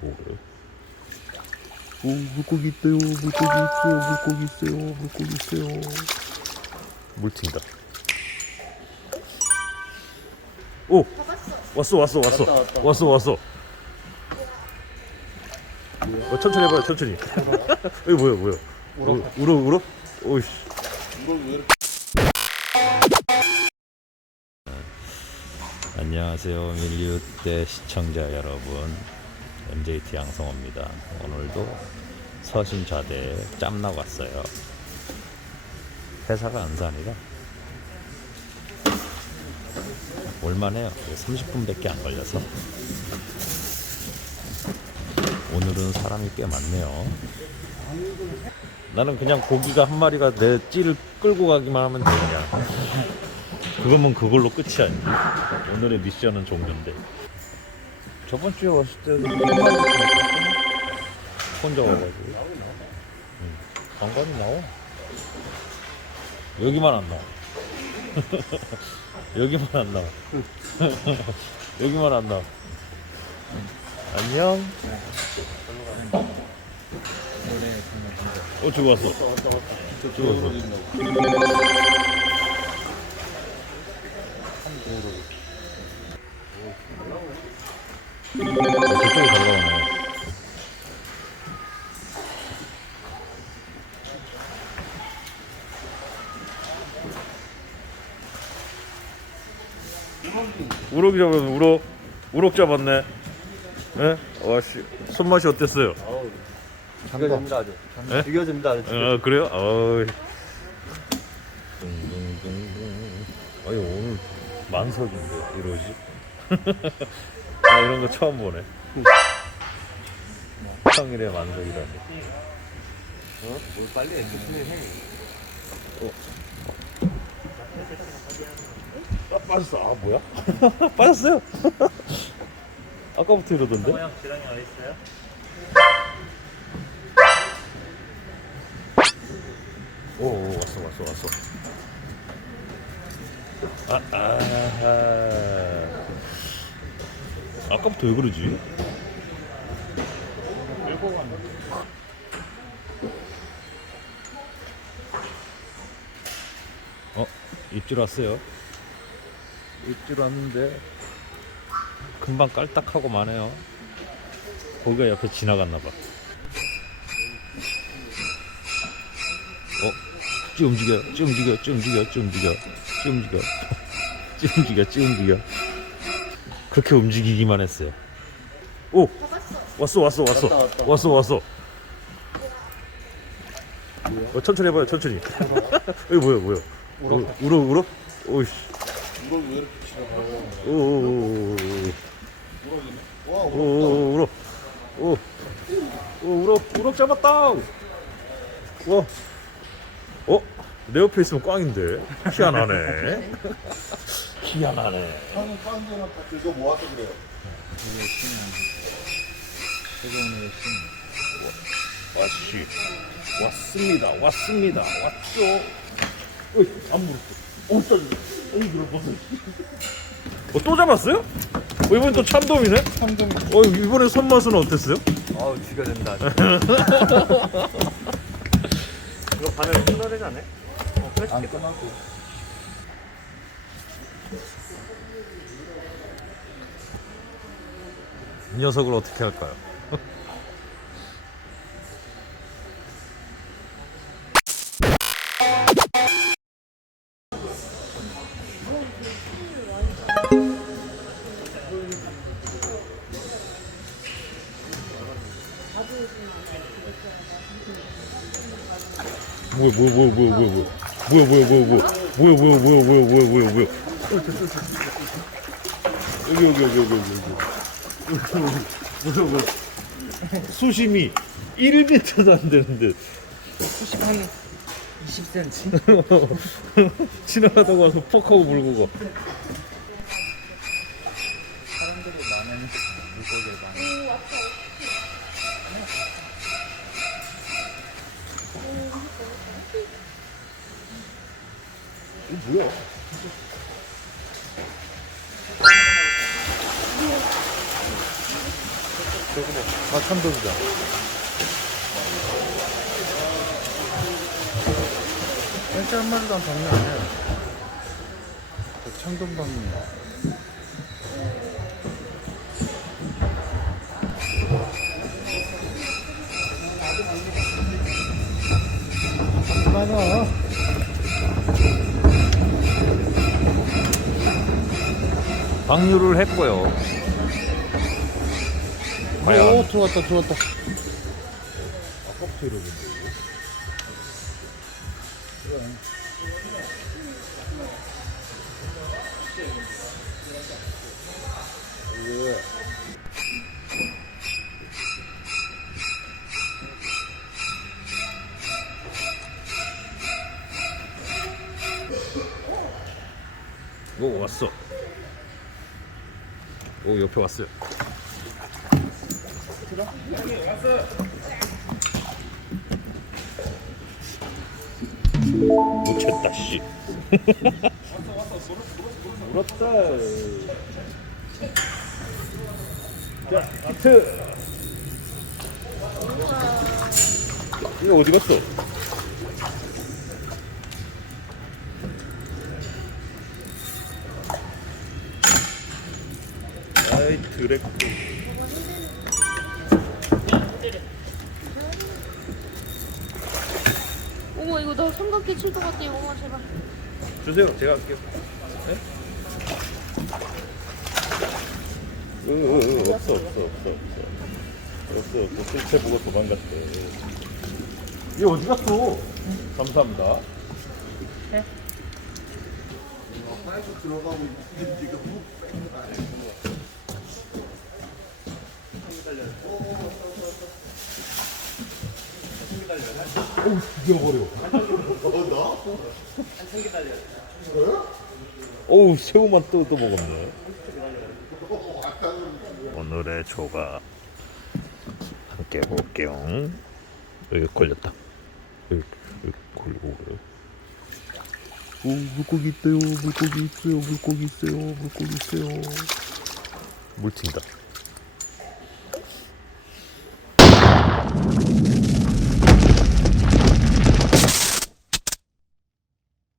그래. 오 물고기 있어요. 물고기 있어요. 물고기 있어요. 물고기 있어요. 물 튄다. 오 왔어 왔어 왔어 왔어 왔어. 어, 천천히 해봐요 천천히. 여기 뭐야 뭐야. 울어 울어 울어. 오이씨. 안녕하세요 밀리우대 시청자 여러분 MJT 양성호입니다 오늘도 서신좌대 짬나고 왔어요 회사가 안산이라 올만해요 30분밖에 안 걸려서 오늘은 사람이 꽤 많네요 나는 그냥 고기가 한 마리가 내 찌를 끌고 가기만 하면 돼 그냥 그거면 그걸로 끝이야. 이제. 오늘의 미션은 종료인데. 저번 주에 왔을 때도 혼자 와가지고. 응. 관광이 나와. 여기만 안 나와. 여기만 안 나와. 여기만 안 나와. 안녕. 어, 저기 왔어. 저기 왔어. 저쪽에 잘 나오네. 우럭이 잡았네, 우럭. 우럭 잡았네. 예? 와씨, 손맛이 어땠어요? 죽여줍니다 아주 예? 죽여줍니다 아주 아, 그래요? 어이. 둥둥둥둥. 아니, 오늘 만석인데, 이러지? 아, 이런 거 처음 보네. 평일에 만석이라니. 어? 뭘 빨리 엑스플레인 해 아, 빠졌어. 아, 뭐야? 빠졌어요. 아까부터 이러던데? 형 지렁이 어디 있어요? 오, 오, 왔어, 왔어, 왔어. 아, 아, 아 까부터 왜 그러지? 어, 입질 왔어요. 입질 왔는데 금방 깔딱하고 마네요. 거기가 옆에 지나갔나 봐. 어, 찌 움직여, 찌 움직여, 찌 움직여, 찌 움직여, 찌 움직여, 찌 움직여, 찌 움직여. 그렇게 움직이기만 했어요. 오, 왔어, 왔어, 왔어, 왔다, 왔다. 왔어, 왔어. 어, 천천히 해봐요, 천천히. 여기 뭐야, 뭐야? 울어, 울어, 울어? 오이씨. 이걸 왜 이렇게 치러 오오오오오. 와 오, 울어. 우럭 잡았다. 와. 어? 내 옆에 있으면 꽝인데. 희한하네. 희한하네. 형은 꽝대는 다 들고 모아서 그래요 와씨. 왔습니다. 왔습니다. 왔죠. 어이, 안 물었어. 어, 짜증나. 어이, 그럼 벗어. 어, 또 잡았어요? 어, 이번엔 또 참돔이네? 참돔 어, 이번에 손맛은 어땠어요? 아우 죽여줍니다 아주 이거 끊어내지 않네? 어, 그래? 안 끝나고 이 녀석을 어떻게 할까요? 뭐야 뭐야 뭐야 뭐야 뭐야 뭐야 뭐야 뭐야 뭐야 뭐야 뭐야 여기 여기 여기 여기 여기 여기 뭐야 뭐야 수심이 1m도 안 되는데 수심 한 20cm. 지나가다가 와서 퍽하고 물고 가. 사람들이 많은 물고기를 많이. 이거 뭐야? 아 참돔이다. 일한 마리도 안 잡는 아니야. 청돈방이. 많아. 방류를 했고요. 과연 오 들어왔다 들어왔다. 아까부터 이러는데. 이거. 오 왔어. 오 옆에 왔어요. 놓쳤다 씨. 물었다. 자 히트. 이거 어디 갔어? 드래곤. 어머 이거 나 삼각대 칠것 같아 어머 제발 주세요. 제가 할게요. 네? 으, 으, 으, 없어, 없어, 없어, 없어. 없어, 없어. 실체 보고 도망갔대. 얘 어디 갔어? 감사합니다. 하얀 들어가고 있는데 지금. 어우, 죽여버려. 어우, 새우만 또, 또 먹었네. 오늘의 조가 함께 볼게요. 여기 걸렸다. 여기, 여기 걸리고 그래요. 오, 물고기 있어요, 물고기 있어요, 물고기 있어요, 물고기 있어요. 물 튄다.